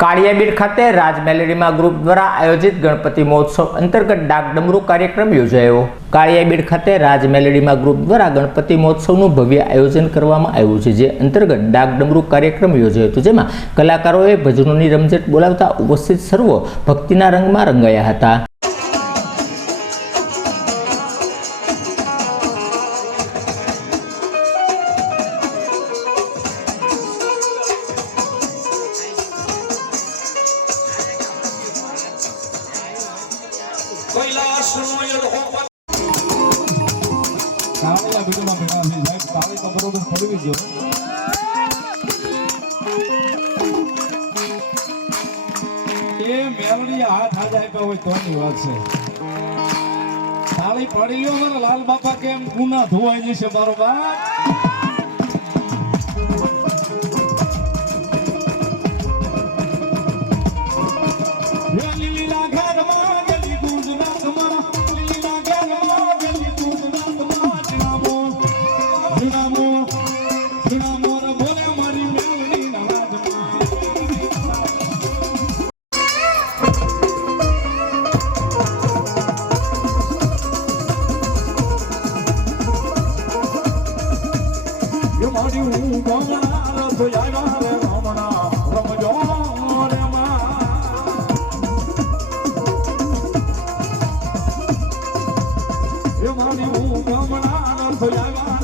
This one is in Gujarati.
કાળિયાબીડ ખાતે રાજ મેલેડીમાં ગ્રુપ દ્વારા આયોજિત ગણપતિ મહોત્સવ અંતર્ગત ડાકડમરૂ કાર્યક્રમ યોજાયો. કાળિયાબીડ ખાતે રાજ મેલેડીમાં ગ્રુપ દ્વારા ગણપતિ મહોત્સવનું ભવ્ય આયોજન કરવામાં આવ્યું છે, જે અંતર્ગત ડાકડમરૂ કાર્યક્રમ યોજાયો હતો, જેમાં કલાકારોએ ભજનોની રમઝટ બોલાવતા ઉપસ્થિત સર્વો ભક્તિના રંગમાં રંગાયા હતા. યદહો કાળિયા ભેગા ગયો. એ મેલડી હાથ હાથ આપ્યા હોય તોની વાત છે. તાળી પડી ગયો લાલ બાપા કેમ ગુના ધોવાઈ જશે બરોબર પડ્યું ગોંગણા રથ આવ્યા રે રમણા રમજો રે માં. એ મારી હું ગમણા રથ આવ્યા